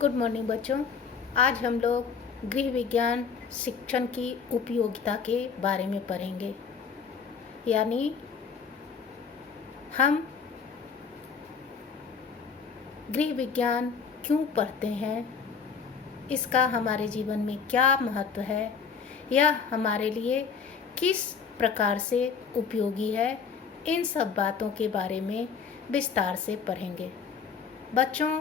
Good morning बच्चों। आज हम लोग गृह विज्ञान शिक्षण की उपयोगिता के बारे में पढ़ेंगे। यानी हम गृह विज्ञान क्यों पढ़ते हैं, इसका हमारे जीवन में क्या महत्व है, यह हमारे लिए किस प्रकार से उपयोगी है, इन सब बातों के बारे में विस्तार से पढ़ेंगे। बच्चों,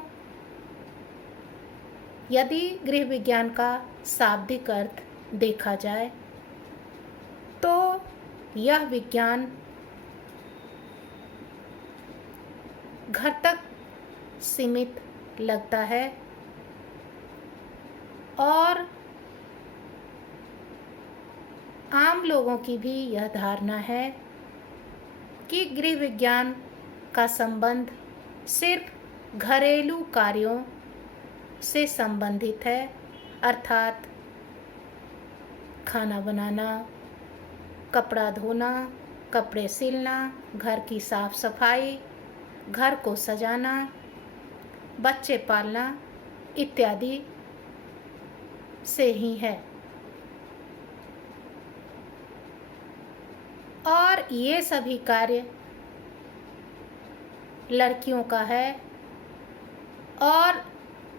यदि गृह विज्ञान का शाब्दिक अर्थ देखा जाए तो यह विज्ञान घर तक सीमित लगता है और आम लोगों की भी यह धारणा है कि गृह विज्ञान का संबंध सिर्फ घरेलू कार्यों से संबंधित है, अर्थात खाना बनाना, कपड़ा धोना, कपड़े सिलना, घर की साफ सफाई, घर को सजाना, बच्चे पालना इत्यादि से ही है। और ये सभी कार्य लड़कियों का है और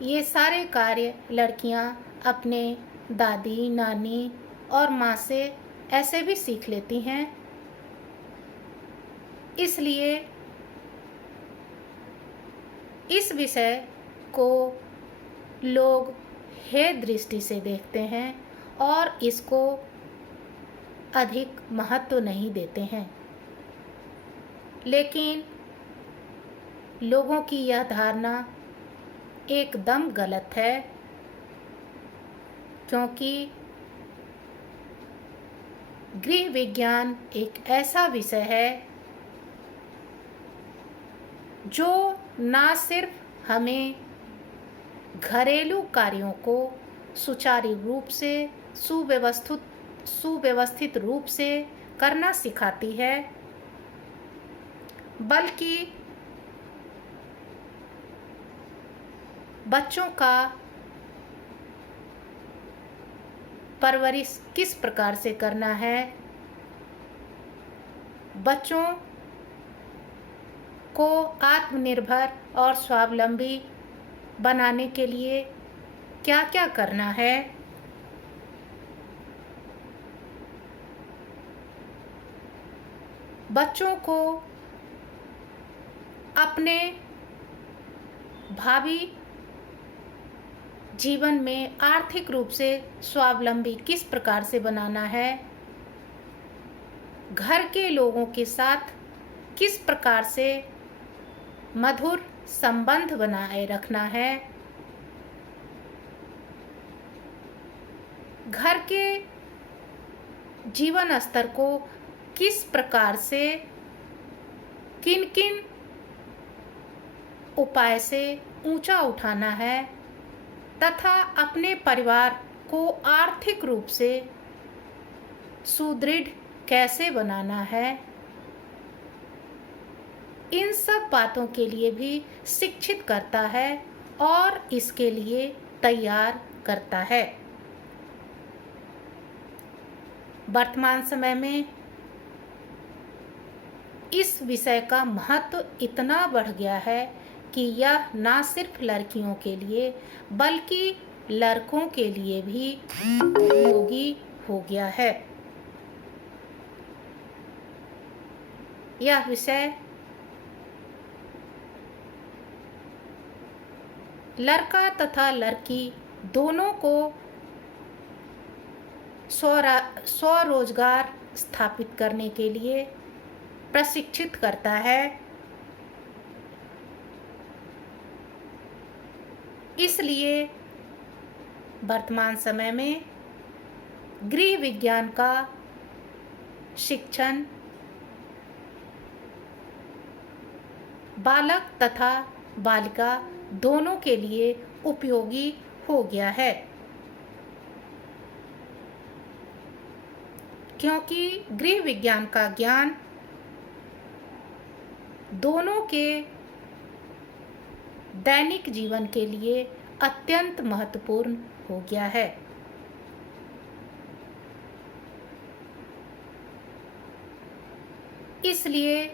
ये सारे कार्य लड़कियां अपने दादी, नानी और माँ से ऐसे भी सीख लेती हैं। इसलिए इस विषय को लोग हे दृष्टि से देखते हैं और इसको अधिक महत्व नहीं देते हैं। लेकिन लोगों की यह धारणा एकदम गलत है, क्योंकि गृह विज्ञान एक ऐसा विषय है जो ना सिर्फ हमें घरेलू कार्यों को सुचारू रूप से सुव्यवस्थित रूप से करना सिखाती है, बल्कि बच्चों का परवरिश किस प्रकार से करना है, बच्चों को आत्मनिर्भर और स्वावलंबी बनाने के लिए क्या क्या करना है, बच्चों को अपने भावी जीवन में आर्थिक रूप से स्वावलंबी किस प्रकार से बनाना है, घर के लोगों के साथ किस प्रकार से मधुर संबंध बनाए रखना है, घर के जीवन स्तर को किस प्रकार से किन किन उपाय से ऊंचा उठाना है तथा अपने परिवार को आर्थिक रूप से सुदृढ़ कैसे बनाना है, इन सब बातों के लिए भी शिक्षित करता है और इसके लिए तैयार करता है। वर्तमान समय में इस विषय का महत्व इतना बढ़ गया है कि यह ना सिर्फ लड़कियों के लिए बल्कि लड़कों के लिए भी उपयोगी हो गया है। यह विषय लड़का तथा लड़की दोनों को स्वरोजगार स्थापित करने के लिए प्रशिक्षित करता है। इसलिए वर्तमान समय में गृह विज्ञान का शिक्षण बालक तथा बालिका दोनों के लिए उपयोगी हो गया है, क्योंकि गृह विज्ञान का ज्ञान दोनों के दैनिक जीवन के लिए अत्यंत महत्वपूर्ण हो गया है। इसलिए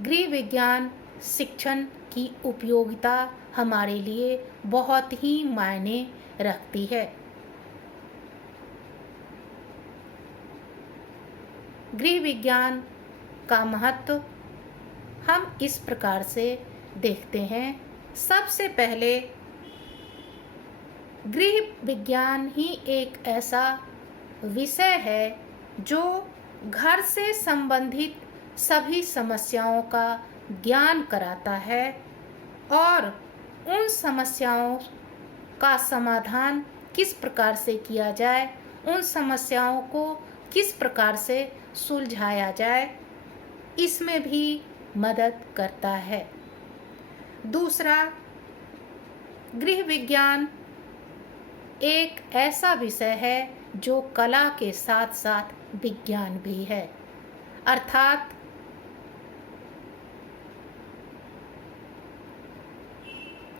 गृह विज्ञान शिक्षण की उपयोगिता हमारे लिए बहुत ही मायने रखती है। गृह विज्ञान का महत्व हम इस प्रकार से देखते हैं। सबसे पहले गृह विज्ञान ही एक ऐसा विषय है जो घर से संबंधित सभी समस्याओं का ज्ञान कराता है और उन समस्याओं का समाधान किस प्रकार से किया जाए, उन समस्याओं को किस प्रकार से सुलझाया जाए, इसमें भी मदद करता है। दूसरा, गृह विज्ञान एक ऐसा विषय है जो कला के साथ साथ विज्ञान भी है, अर्थात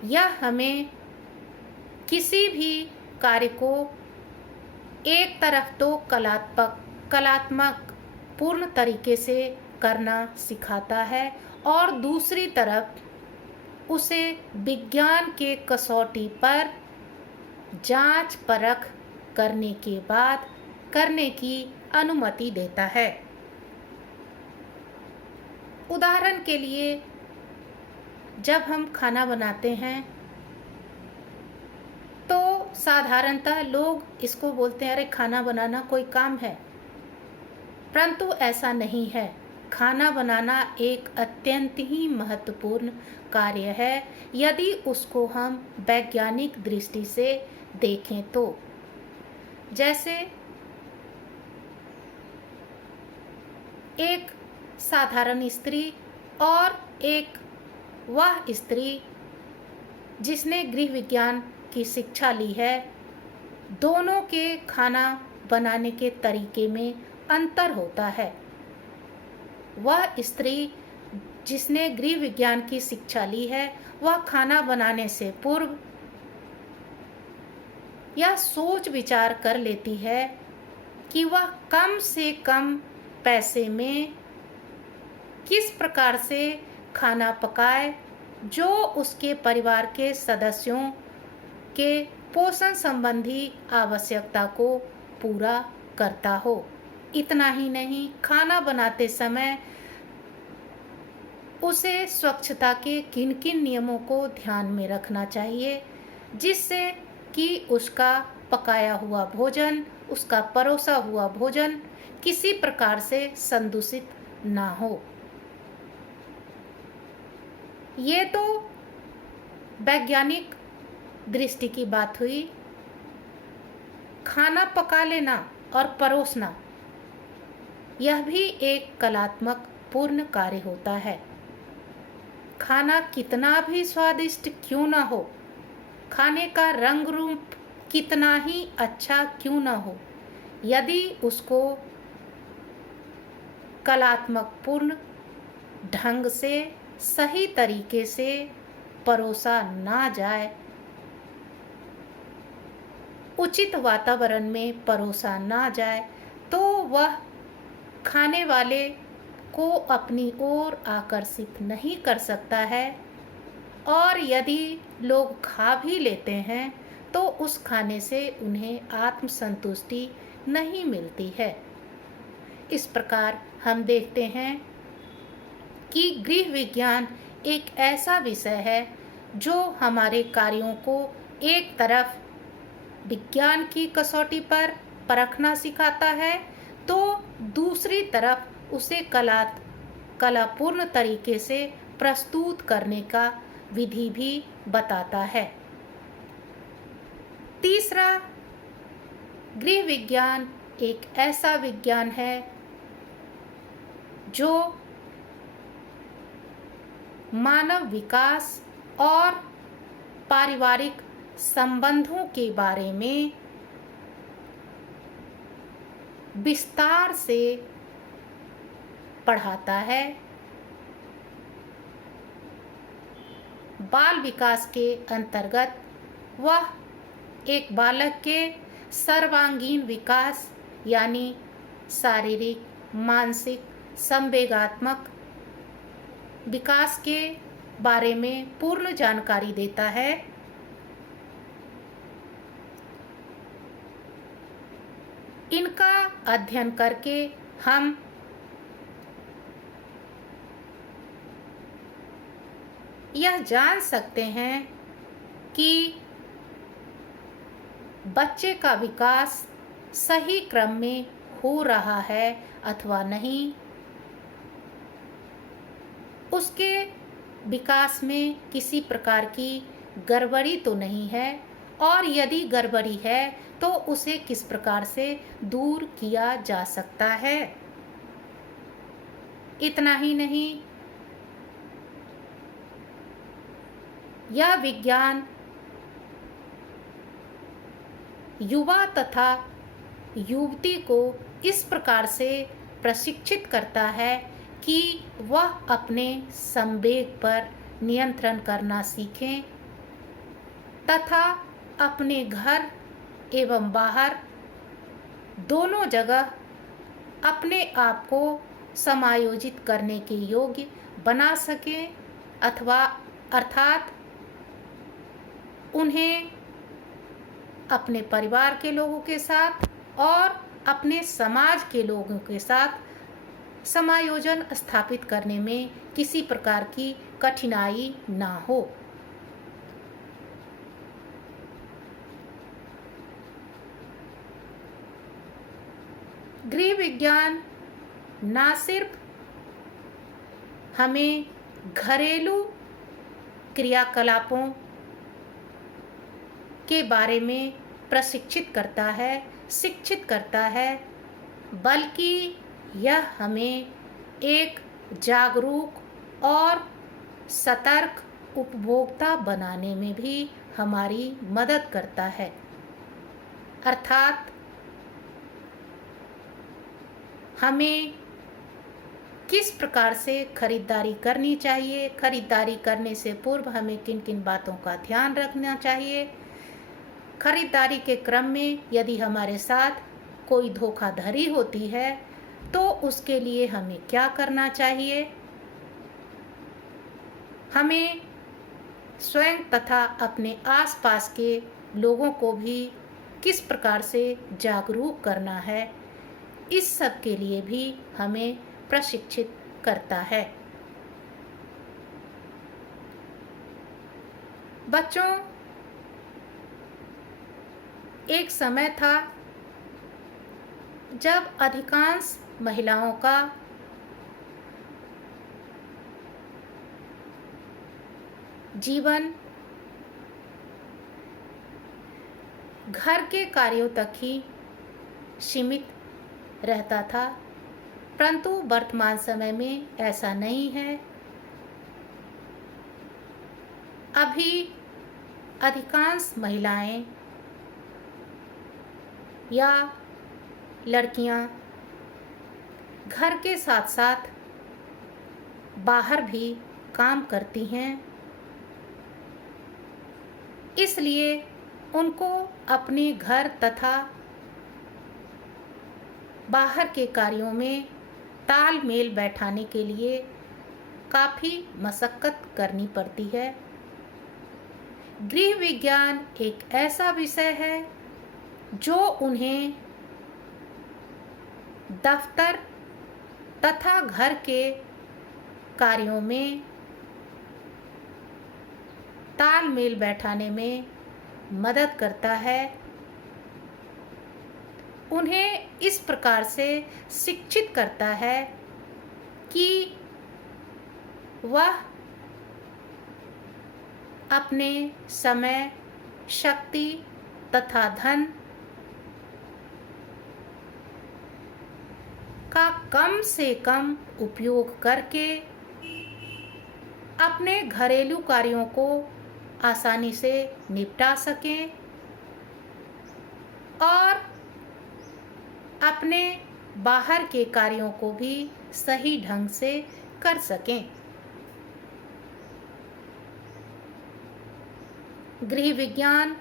यह हमें किसी भी कार्य को एक तरफ तो कलात्मक पूर्ण तरीके से करना सिखाता है और दूसरी तरफ उसे विज्ञान के कसौटी पर जांच परख करने के बाद करने की अनुमति देता है। उदाहरण के लिए, जब हम खाना बनाते हैं तो साधारणतः लोग इसको बोलते हैं, अरे खाना बनाना कोई काम है, परंतु ऐसा नहीं है। खाना बनाना एक अत्यंत ही महत्वपूर्ण कार्य है यदि उसको हम वैज्ञानिक दृष्टि से देखें तो। जैसे एक साधारण स्त्री और एक वह स्त्री जिसने गृह विज्ञान की शिक्षा ली है, दोनों के खाना बनाने के तरीके में अंतर होता है। वह स्त्री जिसने गृह विज्ञान की शिक्षा ली है, वह खाना बनाने से पूर्व यह सोच विचार कर लेती है कि वह कम से कम पैसे में किस प्रकार से खाना पकाए जो उसके परिवार के सदस्यों के पोषण संबंधी आवश्यकता को पूरा करता हो। इतना ही नहीं, खाना बनाते समय उसे स्वच्छता के किन किन नियमों को ध्यान में रखना चाहिए जिससे कि उसका पकाया हुआ भोजन, उसका परोसा हुआ भोजन किसी प्रकार से संदूषित ना हो। ये तो वैज्ञानिक दृष्टि की बात हुई। खाना पका लेना और परोसना यह भी एक कलात्मक पूर्ण कार्य होता है। खाना कितना भी स्वादिष्ट क्यों ना हो, खाने का रंग रूप कितना ही अच्छा क्यों ना हो, यदि उसको कलात्मक पूर्ण ढंग से सही तरीके से परोसा ना जाए, उचित वातावरण में परोसा ना जाए, तो वह खाने वाले को अपनी ओर आकर्षित नहीं कर सकता है और यदि लोग खा भी लेते हैं तो उस खाने से उन्हें आत्मसंतुष्टि नहीं मिलती है। इस प्रकार हम देखते हैं कि गृह विज्ञान एक ऐसा विषय है जो हमारे कार्यों को एक तरफ विज्ञान की कसौटी पर परखना सिखाता है तो दूसरी तरफ उसे कलापूर्ण तरीके से प्रस्तुत करने का विधि भी बताता है। तीसरा, गृह विज्ञान एक ऐसा विज्ञान है जो मानव विकास और पारिवारिक संबंधों के बारे में विस्तार से पढ़ाता है। बाल विकास के अंतर्गत वह एक बालक के सर्वांगीण विकास यानी शारीरिक, मानसिक, संवेगात्मक विकास के बारे में पूर्ण जानकारी देता है। इनका अध्ययन करके हम यह जान सकते हैं कि बच्चे का विकास सही क्रम में हो रहा है अथवा नहीं, उसके विकास में किसी प्रकार की गड़बड़ी तो नहीं है, और यदि गड़बड़ी है तो उसे किस प्रकार से दूर किया जा सकता है। इतना ही नहीं, यह विज्ञान युवा तथा युवती को इस प्रकार से प्रशिक्षित करता है कि वह अपने संवेग पर नियंत्रण करना सीखें तथा अपने घर एवं बाहर दोनों जगह अपने आप को समायोजित करने के योग्य बना सकें, अथवा अर्थात उन्हें अपने परिवार के लोगों के साथ और अपने समाज के लोगों के साथ समायोजन स्थापित करने में किसी प्रकार की कठिनाई ना हो। गृह विज्ञान ना सिर्फ हमें घरेलू क्रियाकलापों के बारे में प्रशिक्षित करता है, शिक्षित करता है, बल्कि यह हमें एक जागरूक और सतर्क उपभोक्ता बनाने में भी हमारी मदद करता है। अर्थात हमें किस प्रकार से खरीदारी करनी चाहिए, खरीदारी करने से पूर्व हमें किन किन बातों का ध्यान रखना चाहिए, खरीदारी के क्रम में यदि हमारे साथ कोई धोखाधड़ी होती है तो उसके लिए हमें क्या करना चाहिए, हमें स्वयं तथा अपने आसपास के लोगों को भी किस प्रकार से जागरूक करना है, इस सब के लिए भी हमें प्रशिक्षित करता है। बच्चों, एक समय था जब अधिकांश महिलाओं का जीवन घर के कार्यों तक ही सीमित रहता था, परंतु वर्तमान समय में ऐसा नहीं है। अभी अधिकांश महिलाएं या लड़कियां घर के साथ साथ बाहर भी काम करती हैं, इसलिए उनको अपने घर तथा बाहर के कार्यों में तालमेल बैठाने के लिए काफ़ी मशक्क़त करनी पड़ती है। गृह विज्ञान एक ऐसा विषय है जो उन्हें दफ्तर तथा घर के कार्यों में तालमेल बैठाने में मदद करता है, उन्हें इस प्रकार से शिक्षित करता है कि वह अपने समय, शक्ति तथा धन का कम से कम उपयोग करके अपने घरेलू कार्यों को आसानी से निपटा सकें और अपने बाहर के कार्यों को भी सही ढंग से कर सकें। गृह विज्ञान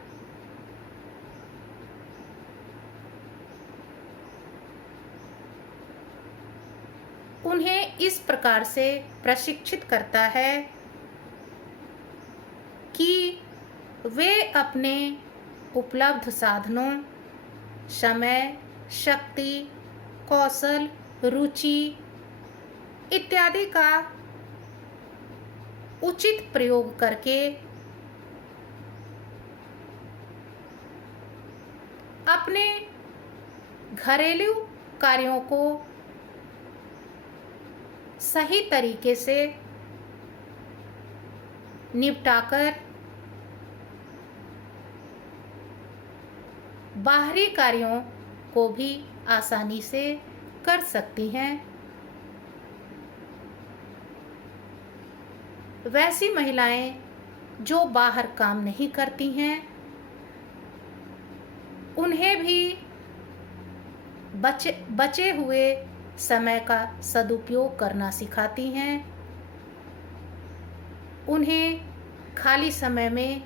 उन्हें इस प्रकार से प्रशिक्षित करता है कि वे अपने उपलब्ध साधनों, समय, शक्ति, कौशल, रुचि इत्यादि का उचित प्रयोग करके अपने घरेलू कार्यों को सही तरीके से निपटाकर बाहरी कार्यों को भी आसानी से कर सकती हैं। वैसी महिलाएं जो बाहर काम नहीं करती हैं, उन्हें भी बचे हुए समय का सदुपयोग करना सिखाती हैं। उन्हें खाली समय में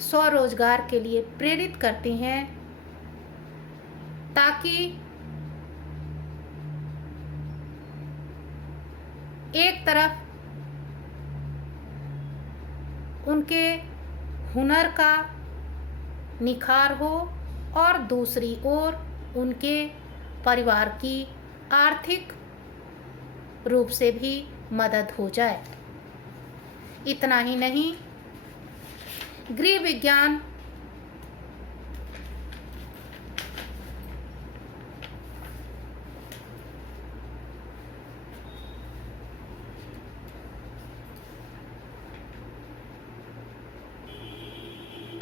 स्वरोजगार के लिए प्रेरित करती हैं, ताकि एक तरफ उनके हुनर का निखार हो और दूसरी ओर उनके परिवार की आर्थिक रूप से भी मदद हो जाए। इतना ही नहीं, गृह विज्ञान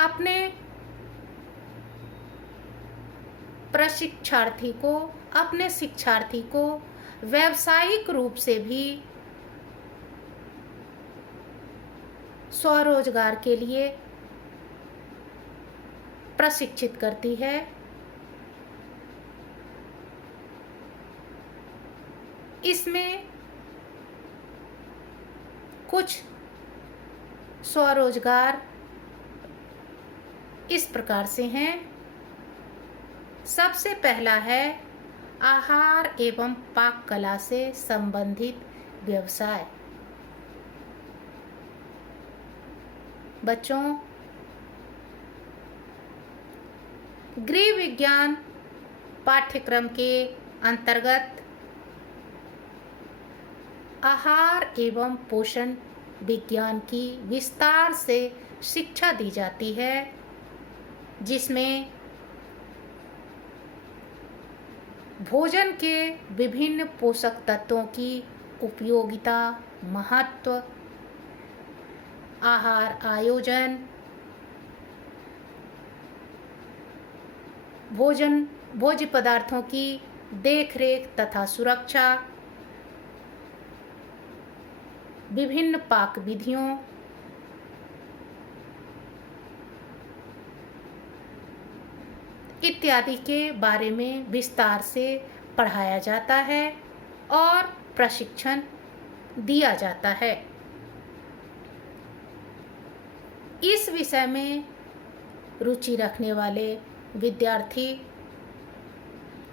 अपने अपने शिक्षार्थी को व्यावसायिक रूप से भी स्वरोजगार के लिए प्रशिक्षित करती है। इसमें कुछ स्वरोजगार इस प्रकार से हैं। सबसे पहला है आहार एवं पाक कला से संबंधित व्यवसाय। बच्चों, गृह विज्ञान पाठ्यक्रम के अंतर्गत आहार एवं पोषण विज्ञान की विस्तार से शिक्षा दी जाती है, जिसमें भोजन के विभिन्न पोषक तत्वों की उपयोगिता, महत्व, आहार आयोजन, भोज्य पदार्थों की देखरेख तथा सुरक्षा, विभिन्न पाक विधियों, इत्यादि के बारे में विस्तार से पढ़ाया जाता है और प्रशिक्षण दिया जाता है। इस विषय में रुचि रखने वाले विद्यार्थी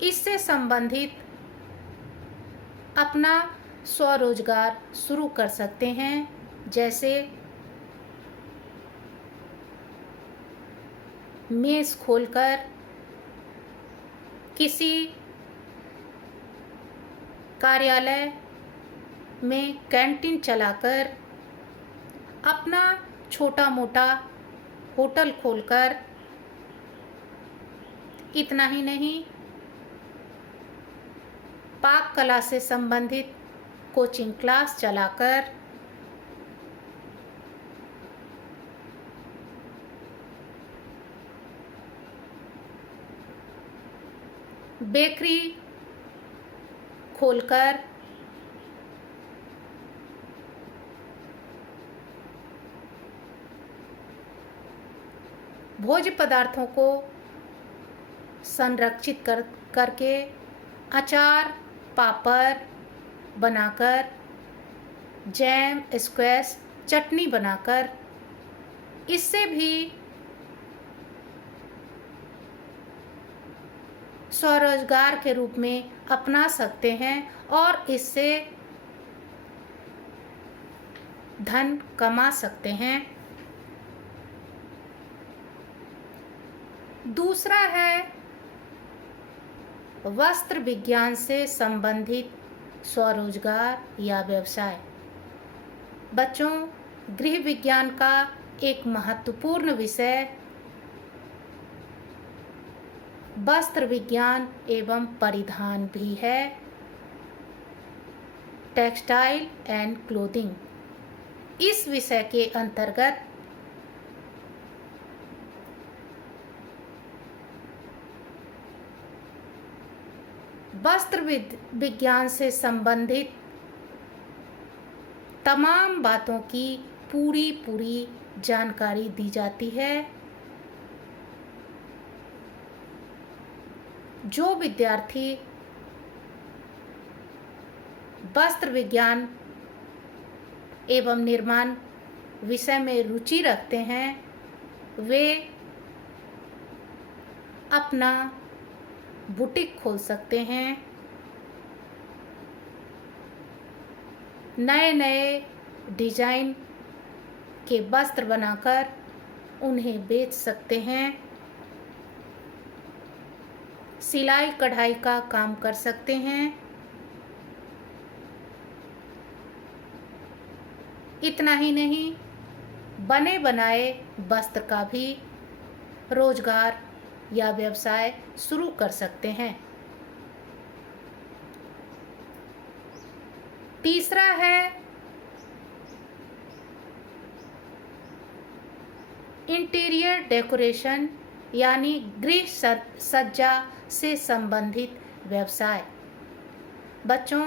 इससे संबंधित अपना स्वरोजगार शुरू कर सकते हैं, जैसे मेस खोलकर, किसी कार्यालय में कैंटीन चलाकर, अपना छोटा मोटा होटल खोलकर, इतना ही नहीं, पाक कला से संबंधित कोचिंग क्लास चलाकर बेकरी खोलकर भोज्य पदार्थों को संरक्षित करके अचार, पापड़ बनाकर, जैम, स्क्वैश, चटनी बनाकर इससे भी स्वरोजगार के रूप में अपना सकते हैं और इससे धन कमा सकते हैं। दूसरा है वस्त्र विज्ञान से संबंधित स्वरोजगार या व्यवसाय। बच्चों, गृह विज्ञान का एक महत्वपूर्ण विषय वस्त्र विज्ञान एवं परिधान भी है, टेक्सटाइल एंड क्लोथिंग। इस विषय के अंतर्गत वस्त्र विज्ञान से संबंधित तमाम बातों की पूरी जानकारी दी जाती है। जो विद्यार्थी वस्त्र विज्ञान एवं निर्माण विषय में रुचि रखते हैं, वे अपना बुटीक खोल सकते हैं, नए डिजाइन के वस्त्र बनाकर उन्हें बेच सकते हैं, सिलाई कढ़ाई का काम कर सकते हैं। इतना ही नहीं, बने बनाए वस्त्र का भी रोजगार या व्यवसाय शुरू कर सकते हैं। तीसरा है इंटीरियर डेकोरेशन यानी गृह सज्जा से संबंधित व्यवसाय। बच्चों,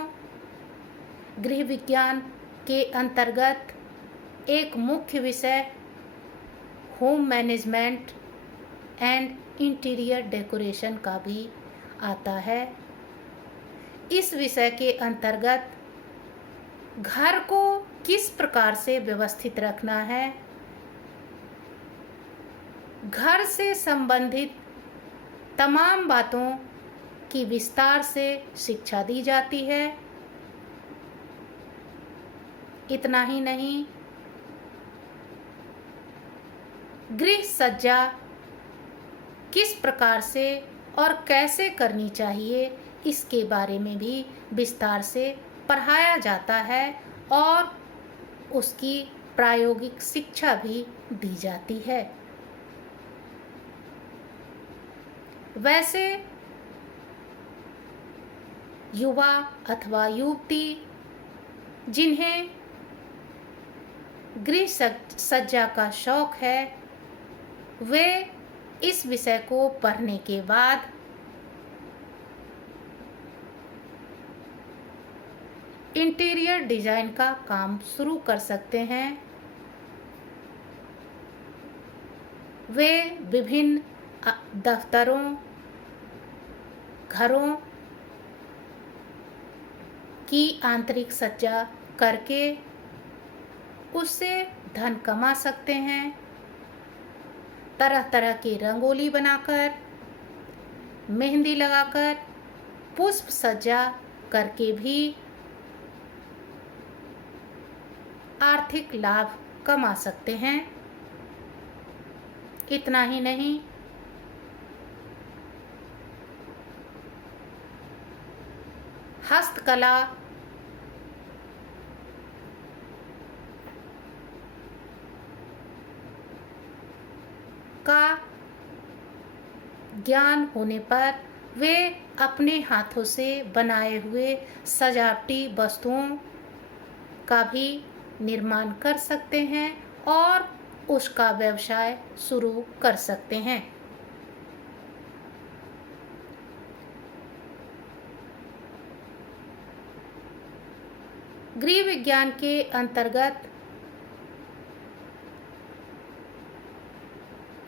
गृह विज्ञान के अंतर्गत एक मुख्य विषय home management and interior decoration का भी आता है। इस विषय के अंतर्गत घर को किस प्रकार से व्यवस्थित रखना है, घर से संबंधित तमाम बातों की विस्तार से शिक्षा दी जाती है। इतना ही नहीं, गृह सज्जा किस प्रकार से और कैसे करनी चाहिए, इसके बारे में भी विस्तार से पढ़ाया जाता है और उसकी प्रायोगिक शिक्षा भी दी जाती है। वैसे युवा अथवा युवती जिन्हें गृह सज्जा का शौक है, वे इस विषय को पढ़ने के बाद इंटीरियर डिजाइन का काम शुरू कर सकते हैं। वे विभिन्न दफ्तरों, घरों की आंतरिक सज्जा करके उससे धन कमा सकते हैं। तरह तरह की रंगोली बनाकर, मेहंदी लगाकर, पुष्प सज्जा करके भी आर्थिक लाभ कमा सकते हैं। इतना ही नहीं, हस्तकला का ज्ञान होने पर वे अपने हाथों से बनाए हुए सजावटी वस्तुओं का भी निर्माण कर सकते हैं और उसका व्यवसाय शुरू कर सकते हैं। गृह विज्ञान के अंतर्गत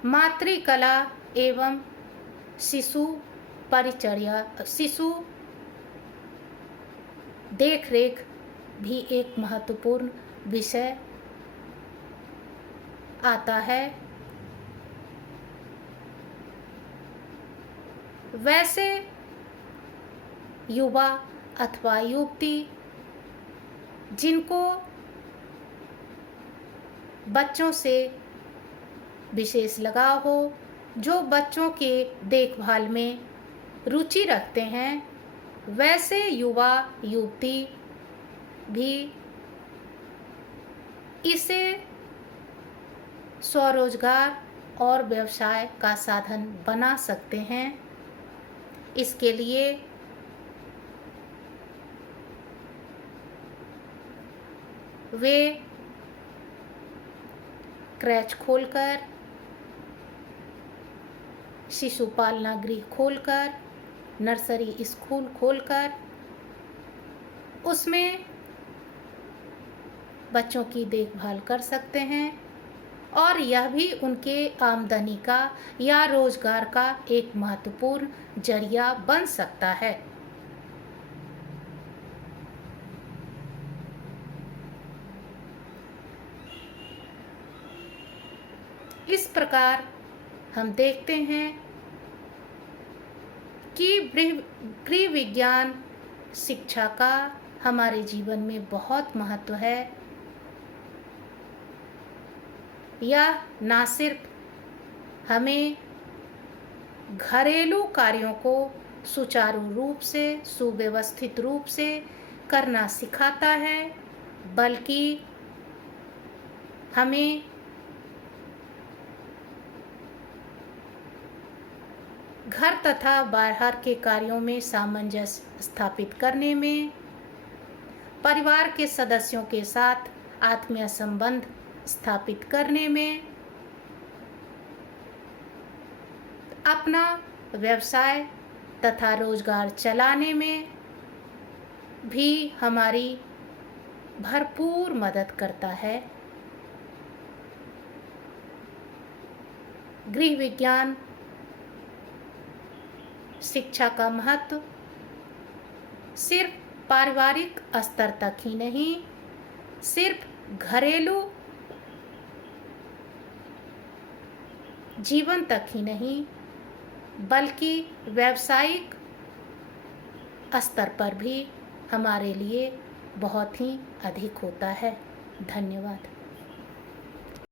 मातृकला एवं शिशु परिचर्या, शिशु देखरेख भी एक महत्वपूर्ण विषय आता है, वैसे युवा अथवा युवती जिनको बच्चों से विशेष लगाव हो, जो बच्चों के देखभाल में रुचि रखते हैं, वैसे युवा युवती भी इसे स्वरोजगार और व्यवसाय का साधन बना सकते हैं। इसके लिए वे क्रैच खोलकर, शिशु पालना गृह खोलकर, नर्सरी स्कूल खोलकर उसमें बच्चों की देखभाल कर सकते हैं और यह भी उनके आमदनी का या रोजगार का एक महत्वपूर्ण जरिया बन सकता है। इस प्रकार हम देखते हैं कि गृह विज्ञान शिक्षा का हमारे जीवन में बहुत महत्व है। यह ना सिर्फ हमें घरेलू कार्यों को सुचारू रूप से, सुव्यवस्थित रूप से करना सिखाता है, बल्कि हमें घर तथा बाहर के कार्यों में सामंजस्य स्थापित करने में, परिवार के सदस्यों के साथ आत्मीय संबंध स्थापित करने में, अपना व्यवसाय तथा रोजगार चलाने में भी हमारी भरपूर मदद करता है। गृह विज्ञान शिक्षा का महत्व सिर्फ पारिवारिक स्तर तक ही नहीं, सिर्फ घरेलू जीवन तक ही नहीं, बल्कि व्यावसायिक स्तर पर भी हमारे लिए बहुत ही अधिक होता है। धन्यवाद।